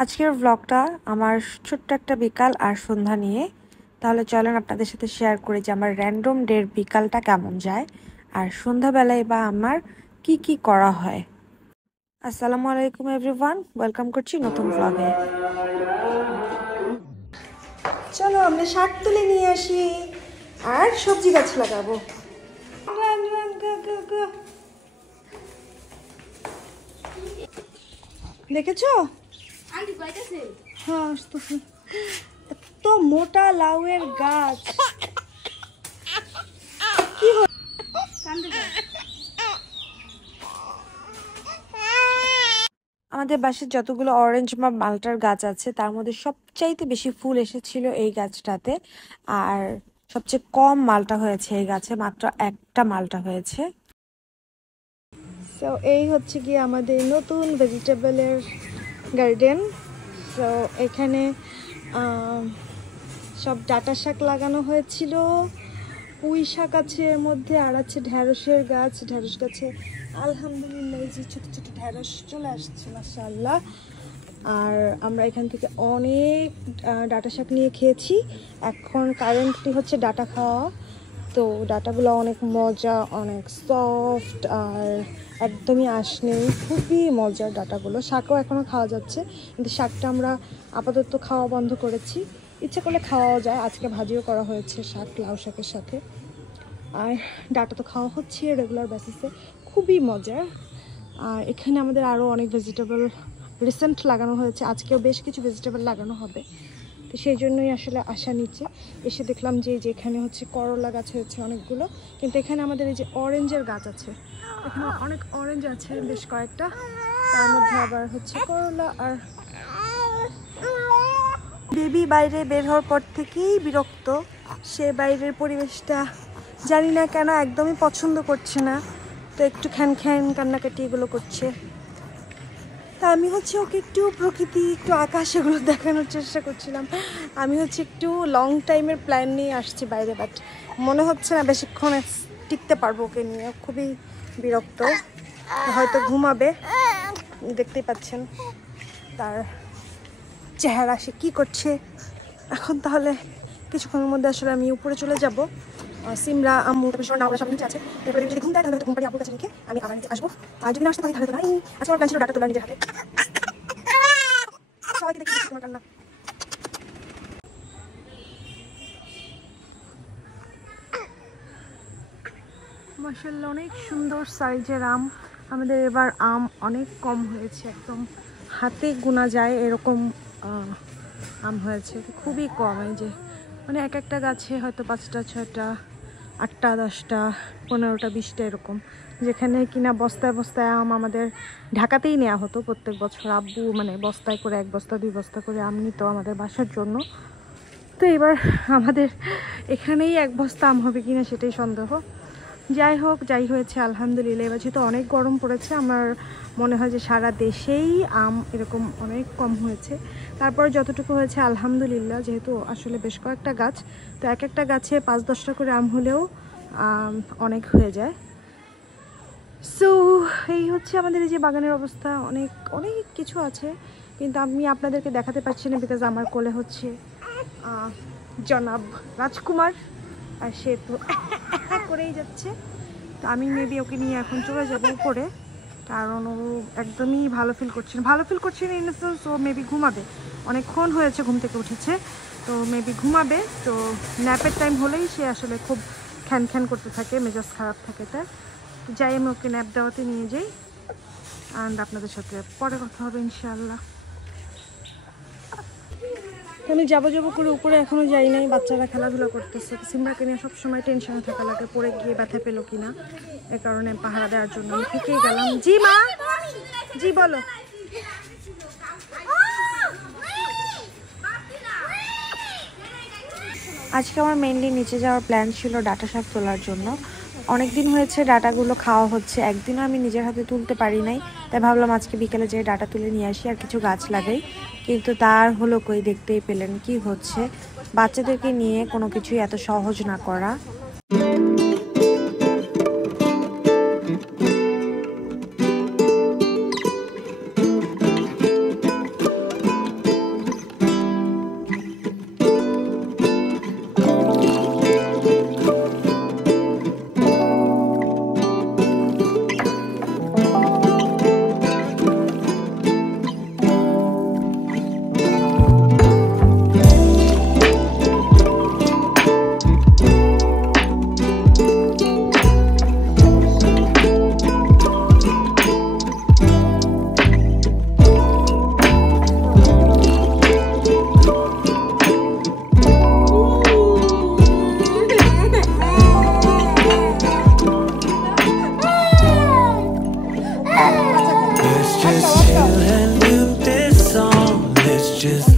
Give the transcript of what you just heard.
আজকের ব্লগটা আমার ছোট্ট একটা বিকাল আর সন্ধ্যা নিয়ে। তাহলে চলেন আপনাদের সাথে শেয়ার করি যে আমার র্যান্ডম ডের বিকালটা কেমন যায় আর সন্ধ্যাবেলায় বা আমার কি কি করা হয়। আসসালামু আলাইকুম এভরিওয়ান, ওয়েলকাম করছি নতুন ব্লগে। চলো আমরা শাক তুলে নিয়ে আসি আর সবজি গাছ লাগাবো। দেখেছো? হ্যাঁ, আসতেছে। এত মোটা লাউয়ের গাছ। কি আমাদের বাসায় যতগুলো অরেঞ্জ বা মালটার গাছ আছে তার মধ্যে সবচাইতে বেশি ফুল এসেছিল এই গাছটাতে, আর সবচেয়ে কম মালটা হয়েছে এই গাছে, মাত্র একটা মালটা হয়েছে। সো এই হচ্ছে কি আমাদের নতুন ভেজিটেবলের গার্ডেন। সো এখানে সব ডাঁটা শাক লাগানো হয়েছিল, পুঁই শাক আছে এর মধ্যে, আর আছে ঢ্যাঁড়সের গাছ। ঢ্যাঁড়স গাছে আলহামদুলিল্লাহ এই যে ছোটো ছোটো ঢ্যাঁড়স চলে আসছে মাশাআল্লাহ। আর আমরা এখান থেকে অনেক ডাঁটা শাক নিয়ে খেয়েছি। এখন কারেন্টলি হচ্ছে ডাঁটা খাওয়া, তো ডাঁটাগুলো অনেক মজা, অনেক সফট আর একদমই আঁশ নেই, খুবই মজার ডাঁটাগুলো। শাকও এখনও খাওয়া যাচ্ছে, কিন্তু শাকটা আমরা আপাতত খাওয়া বন্ধ করেছি। ইচ্ছে করলে খাওয়াও যায়, আজকে ভাজিও করা হয়েছে শাক, লাউ শাকের সাথে। আর ডাঁটা তো খাওয়া হচ্ছে রেগুলার বেসিসে, খুবই মজার। আর এখানে আমাদের আরও অনেক ভেজিটেবল রিসেন্ট লাগানো হয়েছে, আজকেও বেশ কিছু ভেজিটেবল লাগানো হবে। তো সেই জন্যই আসলে আসা নিচে এসে দেখলাম যে এখানে হচ্ছে করলা গাছ হয়েছে অনেকগুলো, কিন্তু এখানে আমাদের এই যে অরেঞ্জের গাছ আছে, এখানে অনেক অরেঞ্জ আছে বেশ কয়েকটা, তার মধ্যে আবার হচ্ছে করলা। আর বেবি বাইরে বের হওয়ার পর থেকেই বিরক্ত, সে বাইরের পরিবেশটা জানি না কেন একদমই পছন্দ করছে না, তো একটু খ্যান খ্যান কান্নাকাটি এগুলো করছে। তা আমি হচ্ছে ওকে একটু প্রকৃতি, একটু আকাশ এগুলো দেখানোর চেষ্টা করছিলাম। আমি হচ্ছে একটু লং টাইমের প্ল্যান নিয়ে আসছি বাইরে, বাট মনে হচ্ছে না বেশিক্ষণ টিকতে পারবো ওকে নিয়ে, খুবই বিরক্ত। হয়তো ঘুমাবে, দেখতেই পাচ্ছেন তার চেহারা, সে কী করছে এখন। তাহলে কিছুক্ষণের মধ্যে আসলে আমি উপরে চলে যাব। সিমরা, আম্মু, তারপর না, ওরা সব নিচে আছে। এরপরে যদি ঘুম দেয় তাহলে ঘুম পাড়ি আব্বুর কাছে রেখে আমি আবার নিচে আসবো। আর যদি না আসতে পারি তাহলে তো নাই। আজকে আমার প্ল্যান ছিল ডাটা তোলা নিজের হাতে। সবাইকে দেখি তোমার কান্না। মাশাআল্লাহ, অনেক সুন্দর সাইজের আম। আমাদের এবার আম অনেক কম হয়েছে, একদম হাতে গোনা যায় এরকম আম হয়েছে, খুবই কম। এই যে মানে এক একটা গাছে হয়তো 5টা 6টা 8টা 10টা 15টা 20টা এরকম, যেখানে কিনা বস্তায় বস্তায় আম আমাদের ঢাকাতেই নেওয়া হতো প্রত্যেক বছর। আব্বু মানে বস্তায় করে 1 বস্তা 2 বস্তা করে আম নিত আমাদের বাসার জন্য। তো এবার আমাদের এখানেই 1 বস্তা আম হবে কিনা সেটাই সন্দেহ। যাই হোক, যাই হয়েছে আলহামদুলিল্লাহ। এবার যেহেতু অনেক গরম পড়েছে, আমার মনে হয় যে সারা দেশেই আম এরকম অনেক কম হয়েছে। তারপর যতটুকু হয়েছে আলহামদুলিল্লাহ, যেহেতু আসলে বেশ কয়েকটা গাছ, তো এক একটা গাছে 5-10টা করে আম হলেও অনেক হয়ে যায়। সো এই হচ্ছে আমাদের এই যে বাগানের অবস্থা। অনেক অনেক কিছু আছে, কিন্তু আমি আপনাদেরকে দেখাতে পারছি না, বিকজ আমার কোলে হচ্ছে জনাব রাজকুমার, আর সে তো করেই যাচ্ছে। তো আমি মেবি ওকে নিয়ে এখন চলে যাবো উপরে, কারণ ও একদমই ভালো ফিল করছে না। ভালো ফিল করছে না ইন দ্য সেন্স, ও মেবি ঘুমাবে, অনেকক্ষণ হয়েছে ঘুম থেকে উঠেছে, তো মেবি ঘুমাবে। তো ন্যাপের টাইম হলেই সে আসলে খুব খ্যান খ্যান করতে থাকে, মেজাজ খারাপ থাকে তার। তো যাই, আমি ওকে ন্যাপ দেওয়াতে নিয়ে যাই, অ্যান্ড আপনাদের সাথে পরে কথা হবে ইনশাআল্লাহ। আমি যাবো যাবো করে উপরে এখনো যাই নাই, বাচ্চারা খেলাধুলা করতেছে। সিমরাকে নিয়ে সবসময় টেনশনে থাকা লাগে, পরে গিয়ে ব্যথা পেলো কিনা, এ কারণে পাহারা দেওয়ার জন্য আমি থেকেই গেলাম। জি মা, জি বলো। আজকে আমার মেইনলি নিচে যাওয়ার প্ল্যান ছিল ডাটা শাক তোলার জন্য। অনেক দিন হয়েছে ডাটাগুলো খাওয়া হচ্ছে, একদিনও আমি নিজের হাতে তুলতে পারি নাই, তাই ভাবলাম আজকে বিকেলে যেয়ে ডাটা তুলে নিয়ে আসি আর কিছু গাছ লাগাই। কিন্তু তার হলো কই, দেখতেই পেলেন কি হচ্ছে। বাচ্চাদেরকে নিয়ে কোনো কিছুই এত সহজ না করা। just